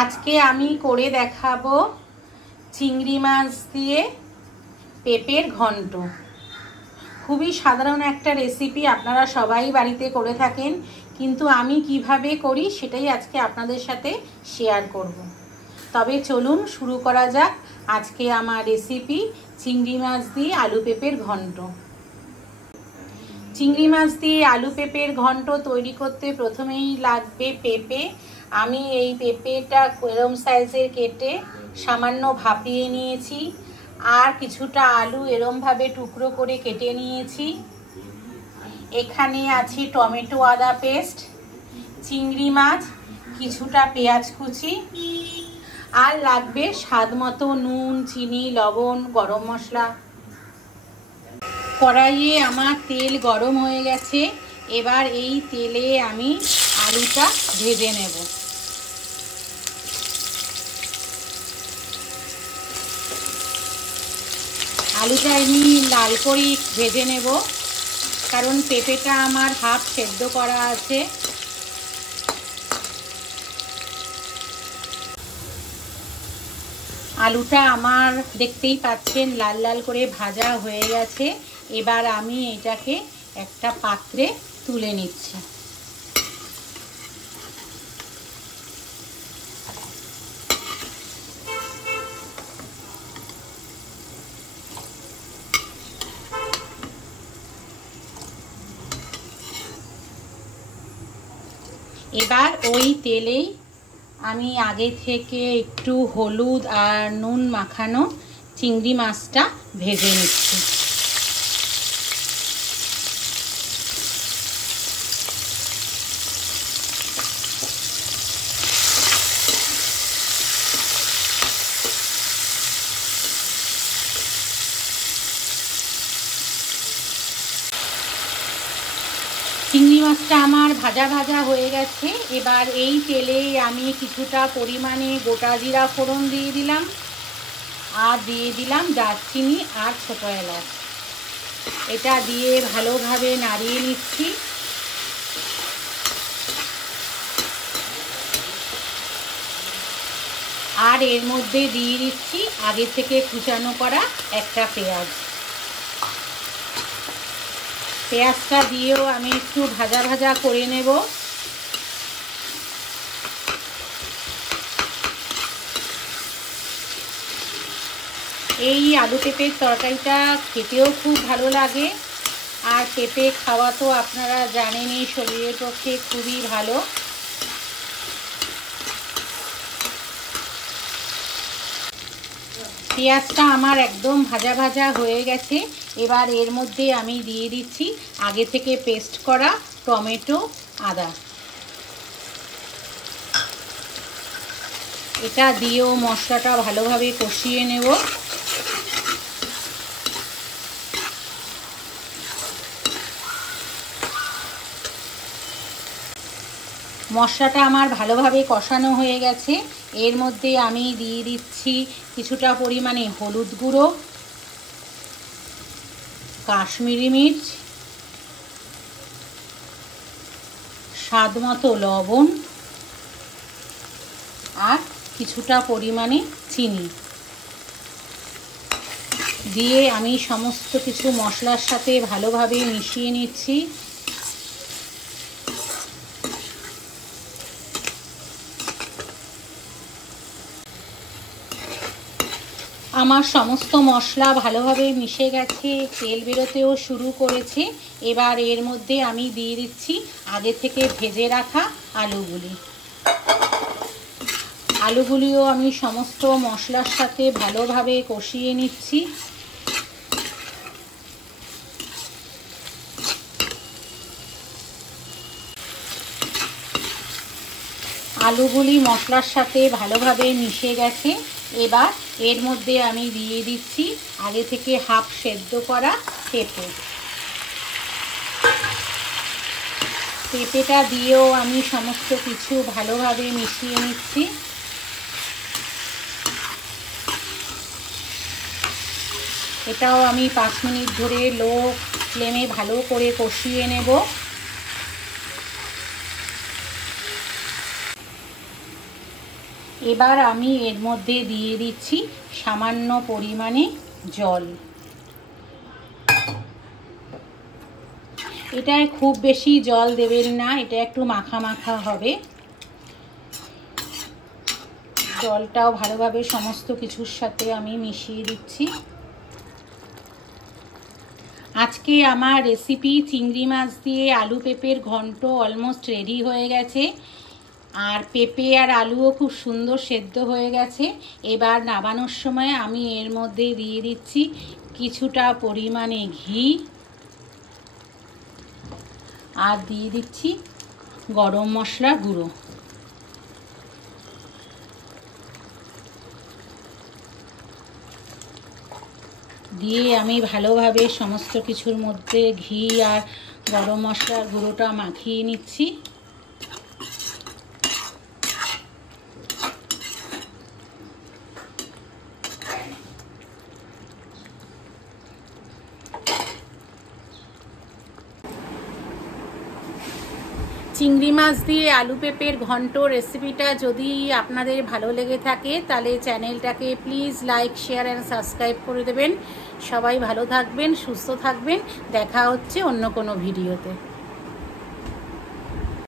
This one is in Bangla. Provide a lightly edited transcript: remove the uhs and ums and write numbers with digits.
আজকে আমি করে দেখাবো চিংড়ি মাছ দিয়ে পেঁপের ঘন্ট। খুবই সাধারণ একটা রেসিপি, আপনারা সবাই বাড়িতে করে থাকেন, কিন্তু আমি কিভাবে করি সেটাই আজকে আপনাদের সাথে শেয়ার করব। তবে চলুন শুরু করা যাক আজকে আমার রেসিপি চিংড়ি মাছ দিয়ে আলু পেঁপের ঘন্ট। চিংড়ি মাছ দিয়ে আলু পেঁপের ঘন্ট তৈরি করতে প্রথমেই লাগবে পেঁপে। আমি এই পেঁপেটা এরম সাইজের কেটে সামান্য ভাপিয়ে নিয়েছি, আর কিছুটা আলু এরমভাবে টুকরো করে কেটে নিয়েছি। এখানে আছে টমেটো আদা পেস্ট, চিংড়ি মাছ, কিছুটা পেঁয়াজ কুচি, আর লাগবে স্বাদ মতো নুন, চিনি, লবণ, গরম মশলা। কড়াইয়ে আমার তেল গরম হয়ে গেছে, এবার এই তেলে আমি আলুটা ভেজে নেব। আলুটা আমি লাল করে ভেজে নেব, কারণ পেঁপেটা আমার হাফ সেদ্ধ করা আছে। আলুটা আমার দেখতেই পাচ্ছেন লাল লাল করে ভাজা হয়ে গেছে। এবার আমি এটাকে একটা পাত্রে তুলে নিচ্ছি। এবার ওই তেলেই আমি আগে থেকে একটু হলুদ আর নুন মাখানো চিংড়ি মাছটা ভেজে নিচ্ছি। চিংড়ি মাছটা আমার ভাজা ভাজা হয়ে গেছে। এবার এই তেলেই আমি কিছুটা পরিমাণে গোটা জিরা ফোড়ন দিয়ে দিলাম, আর দিয়ে দিলাম দারচিনি আর ছোটো এলাচ। এটা দিয়ে ভালোভাবে নাড়িয়ে নিচ্ছি। আর এর মধ্যে দিয়ে দিচ্ছি আগে থেকে কুচানো করা একটা পেঁয়াজ। পেঁয়াজটা দিয়েও আমি একটু ভাজা ভাজা করে নেব। এই আলু পেঁপের তরকারিটা খেতেও খুব ভালো লাগে, আর পেঁপে খাওয়া তো আপনারা জানেনই শরীরের পক্ষে খুবই ভালো। পেঁয়াজটা আমার একদম ভাজা ভাজা হয়ে গেছে। এবার এর মধ্যে আমি দিয়ে দিচ্ছি আগে থেকে পেস্ট করা টমেটো আদা। এটা দিয়েও মশলাটা ভালোভাবে কষিয়ে নেব। মশলাটা আমার ভালোভাবে কষানো হয়ে গেছে। এর মধ্যে আমি দিয়ে দিচ্ছি কিছুটা পরিমাণে হলুদ গুঁড়ো, কাশ্মীরি মির্চ, স্বাদ মতো লবণ, আর কিছুটা পরিমাণে চিনি দিয়ে আমি সমস্ত কিছু মশলার সাথে ভালোভাবে মিশিয়ে নিচ্ছি। আমার সমস্ত মশলা ভালোভাবে মিশে গেছে, তেল বেরোতেও শুরু করেছে। এবার এর মধ্যে আমি দিয়ে দিচ্ছি আগে থেকে ভেজে রাখা আলুগুলি। আলুগুলিও আমি সমস্ত মশলার সাথে ভালোভাবে কষিয়ে নিচ্ছি। আলুগুলি মশলার সাথে ভালোভাবে মিশে গেছে। এবার এর মধ্যে আমি দিয়ে দিচ্ছি আগে থেকে হাফ সেদ্ধ করা পেঁপে। পেঁপেটা দিয়েও আমি সমস্ত কিছু ভালোভাবে মিশিয়ে নিচ্ছি। এটাও আমি 5 মিনিট ধরে লো ফ্লেমে ভালো করে কষিয়ে নেব। এবার আমি এর মধ্যে দিয়ে দিচ্ছি সামান্য পরিমাণে জল। এটায় খুব বেশি জল দেবেন না, এটা একটু মাখা মাখা হবে। জলটাও ভালোভাবে সমস্ত কিছুর সাথে আমি মিশিয়ে দিচ্ছি। আজকে আমার রেসিপি চিংড়ি মাছ দিয়ে আলু পেঁপের ঘন্ট অলমোস্ট রেডি হয়ে গেছে। আর পেঁপে আর আলুও খুব সুন্দর সেদ্ধ হয়ে গেছে। এবার নামানোর সময় আমি এর মধ্যে দিয়ে দিচ্ছি কিছুটা পরিমাণে ঘি, আর দিয়ে দিচ্ছি গরম মশলা গুঁড়ো। দিয়ে আমি ভালোভাবে সমস্ত কিছুর মধ্যে ঘি আর গরম মশলার গুঁড়োটা মাখিয়ে নিচ্ছি। চিংড়ি মাছ দিয়ে আলু পেঁপের ঘন্ট রেসিপিটা যদি আপনাদের ভালো লেগে থাকে তাহলে চ্যানেলটাকে please like, share and subscribe করে দেবেন। সবাই ভালো থাকবেন, সুস্থ থাকবেন। দেখা হচ্ছে অন্য কোনো ভিডিওতে।